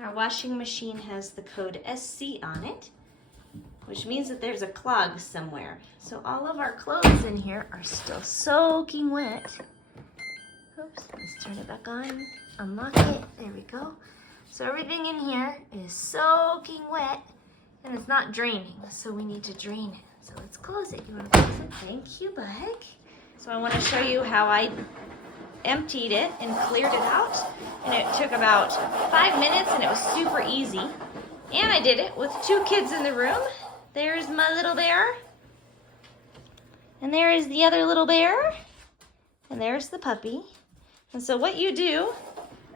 Our washing machine has the code SC on it, which means that there's a clog somewhere. So all of our clothes in here are still soaking wet. Oops, let's turn it back on, unlock it, there we go. So everything in here is soaking wet and it's not draining, so we need to drain it. So let's close it. You wanna close it? Thank you, bud. So I wanna show you how I emptied it and cleared it out. And it took about 5 minutes and it was super easy. And I did it with 2 kids in the room. There's my little bear. And there is the other little bear. And there's the puppy. And so what you do,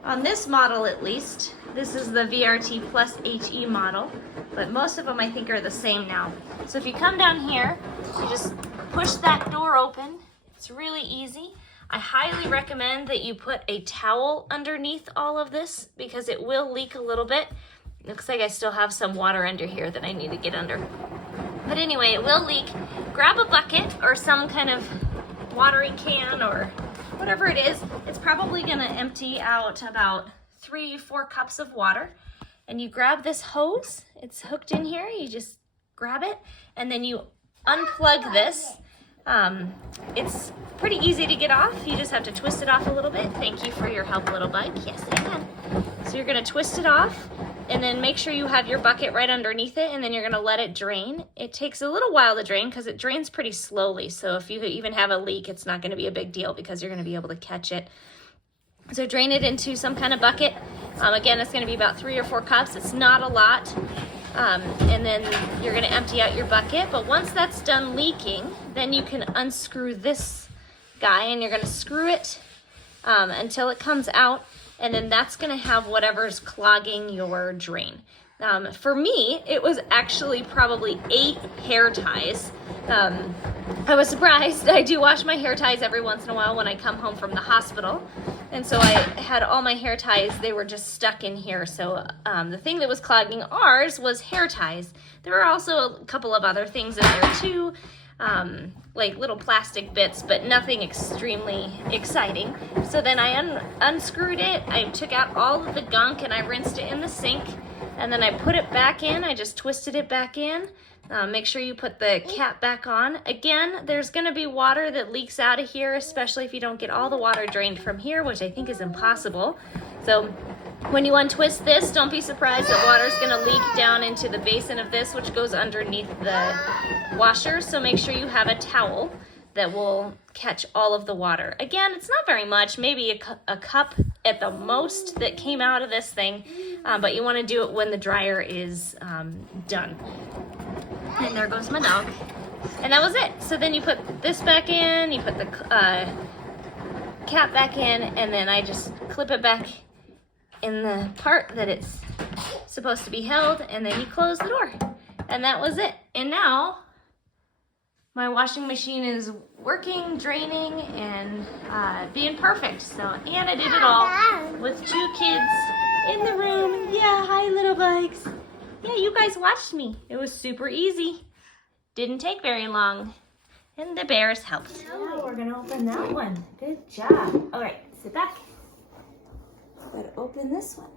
on this model at least, this is the VRT Plus HE model, but most of them I think are the same now. So if you come down here, you just push that door open. It's really easy. I highly recommend that you put a towel underneath all of this because it will leak a little bit. Looks like I still have some water under here that I need to get under. But anyway, it will leak. Grab a bucket or some kind of watering can or whatever it is. It's probably gonna empty out about 3-4 cups of water. And you grab this hose, it's hooked in here, you just grab it, and then you unplug this. It's pretty easy to get off. You just have to twist it off a little bit. Thank you for your help, little bug. Yes, I can. So you're gonna twist it off and then make sure you have your bucket right underneath it, and then you're gonna let it drain. It takes a little while to drain because it drains pretty slowly. So if you even have a leak, it's not gonna be a big deal because you're gonna be able to catch it. So drain it into some kind of bucket. Again, it's gonna be about 3 or 4 cups. It's not a lot. And then you're gonna empty out your bucket. But once that's done leaking, then you can unscrew this guy and you're gonna screw it until it comes out. And then that's gonna have whatever's clogging your drain. For me, it was actually probably 8 hair ties. I was surprised. I do wash my hair ties every once in a while when I come home from the hospital. And so I had all my hair ties, they were just stuck in here. So the thing that was clogging ours was hair ties. There were also a couple of other things in there too, like little plastic bits, but nothing extremely exciting. So then I unscrewed it, I took out all of the gunk and I rinsed it in the sink. And then I put it back in, I just twisted it back in. Make sure you put the cap back on. Again, there's gonna be water that leaks out of here, especially if you don't get all the water drained from here, which I think is impossible. So when you untwist this, don't be surprised that water's gonna leak down into the basin of this, which goes underneath the washer. So make sure you have a towel that will catch all of the water. Again, it's not very much, maybe a cup at the most that came out of this thing, but you wanna do it when the dryer is done. And there goes my dog. And that was it. So then you put this back in, you put the cap back in, and then I just clip it back in the part that it's supposed to be held, and then you close the door. And that was it. And now my washing machine is working, draining, and being perfect. So Anna did it all with 2 kids in the room. Yeah, hi little bugs. Yeah, you guys watched me. It was super easy. Didn't take very long. And the bears helped. Now we're gonna open that one. Good job. All right, sit back. Gotta open this one.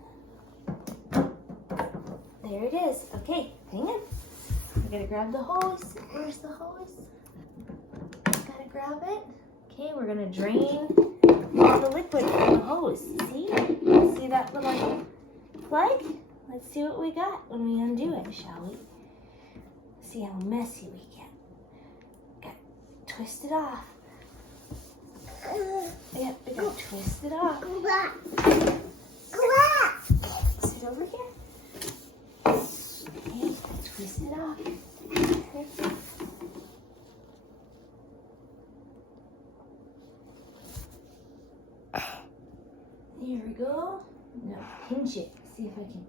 There it is. Okay, hang on. I gotta grab the hose. Where's the hose? Gotta grab it. Okay, we're gonna drain all the liquid from the hose. See? See that little plug? Let's see what we got when we undo it, shall we? See how messy we get. Got to twist it off. Yep, we got to twist it off. Sit over here. Okay, twist it off. Here we go. Now pinch it. See if I can.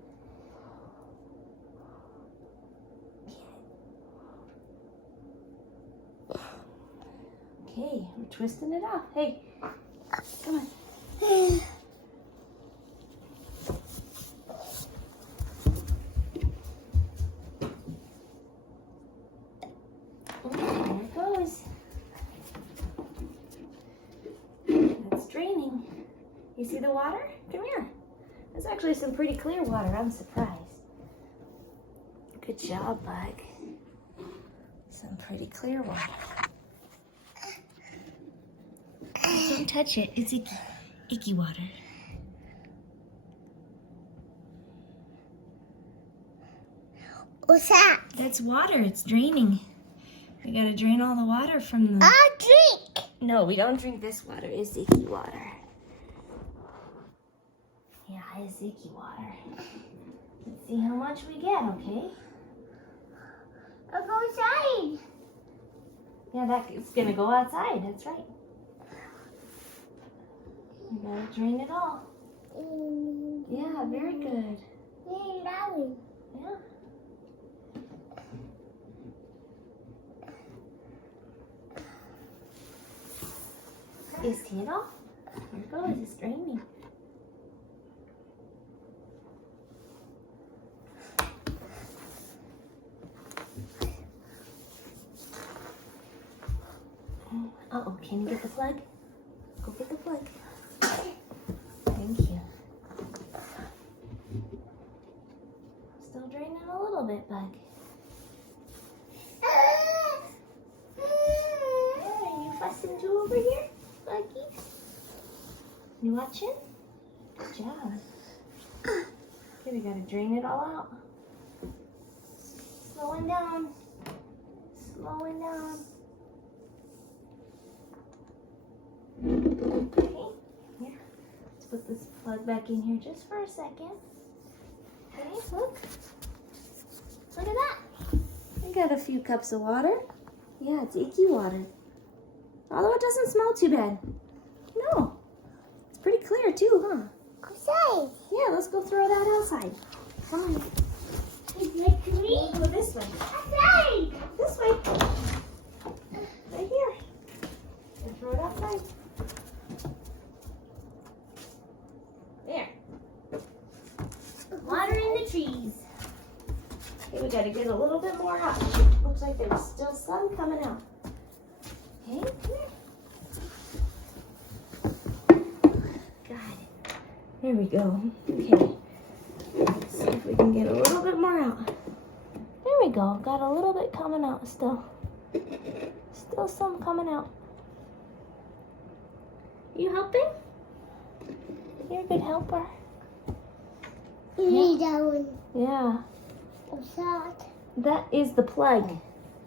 Okay, we're twisting it off. Hey, come on. Okay, there it goes. It's draining. You see the water? Come here. Is It's actually some pretty clear water. I'm surprised. Good job, Bug. Some pretty clear water. Don't touch it. It's icky. Icky water. What's that? That's water. It's draining. We gotta drain all the water from the... I drink. No, we don't drink this water. It's icky water. Yeah, it's icky water. Let's see how much we get, okay? I'll go inside. Yeah, it's gonna go outside. That's right. You gotta drain it all. Yeah, very good. Yeah. You see it all? Here it goes. It's draining. Uh-oh, can you get the plug? Go get the plug. Thank you. Still draining a little bit, Bug. Are you fussing too over here, Buggy? You watching? Good job. Okay, we gotta drain it all out. Slowing down. Slowing down. Okay, here. Let's put this plug back in here just for a second. Okay, look. Look at that. We got a few cups of water. Yeah, it's icky water. Although it doesn't smell too bad. No. It's pretty clear too, huh? Outside. Yeah, let's go throw that outside. Come on. Is it clean? Go this way. Outside. This way. Right here. And throw it outside. There. Water in the trees. Okay, we gotta get a little bit more out. Looks like there's still some coming out. Okay, got it. There we go. Okay. Let's see if we can get a little bit more out. There we go. Got a little bit coming out still. Still some coming out. You helping? You're a good helper. You need that one. Yeah. What's that? That is the plug.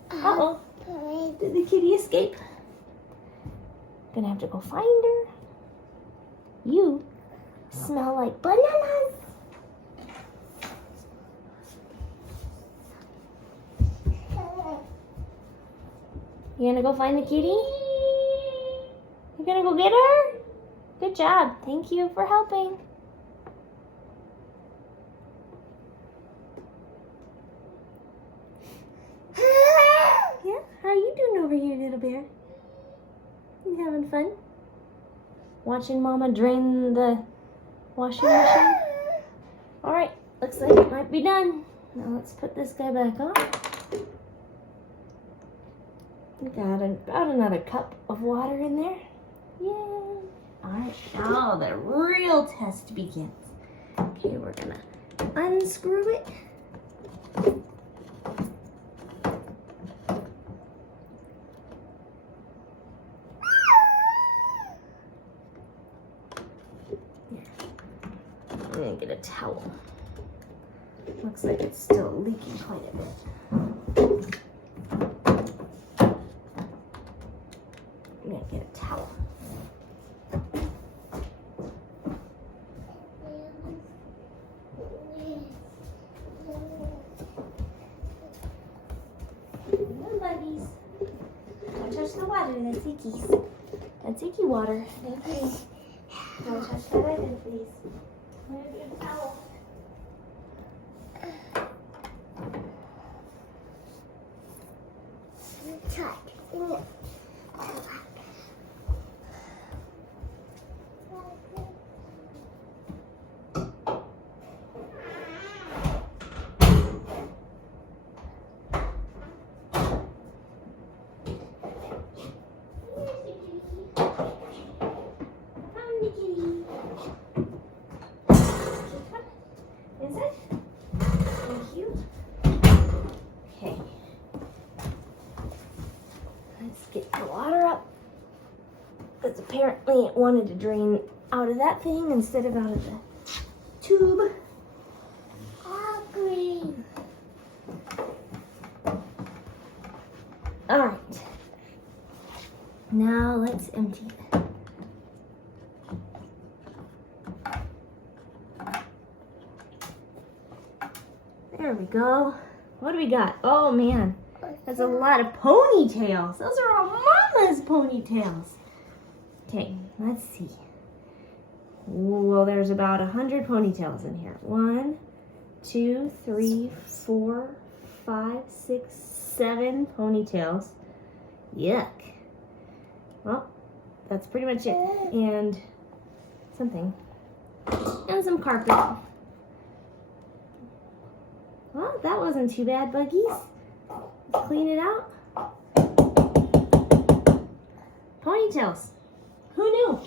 Uh-oh. Did the kitty escape? Gonna have to go find her. You smell like bananas. You gonna go find the kitty? You gonna go get her? Good job. Thank you for helping. Yeah? How are you doing over here, little bear? You having fun? Watching Mama drain the washing machine? Alright, looks like it might be done. Now let's put this guy back on. We got about another cup of water in there. Yay! Alright, now the real test begins. Okay, we're gonna unscrew it. I'm gonna get a towel. Looks like it's still leaking quite a bit. I'm gonna get a towel. Come on, buddies. Don't touch the water, that's icky. That's icky water. Thank you. Don't touch that either, please. I'm gonna get a towel. said. Thank you. Okay. Let's get the water up. Because apparently it wanted to drain out of that thing instead of out of the tube. All green. All right. Now let's empty it. There we go. What do we got? Oh man, that's a lot of ponytails. Those are all Mama's ponytails. Okay, let's see. Well, there's about 100 ponytails in here. 1, 2, 3, 4, 5, 6, 7 ponytails. Yuck. Well, that's pretty much it. And something. And some carpet. Well, that wasn't too bad, Buggies. Let's clean it out. Ponytails. Who knew?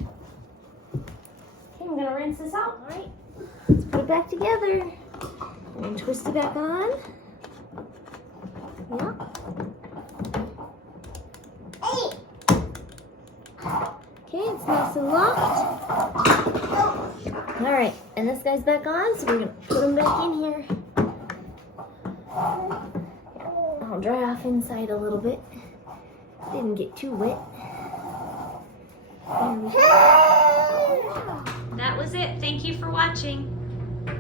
Okay, I'm gonna rinse this out. All right. Let's put it back together. And twist it back on. Yeah. Okay, it's nice and locked. All right, and this guy's back on, so we're gonna put him back in here. I'll dry off inside a little bit. Didn't get too wet. There we go. That was it. Thank you for watching.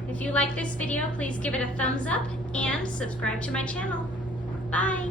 If you like this video, please give it a thumbs up and subscribe to my channel. Bye.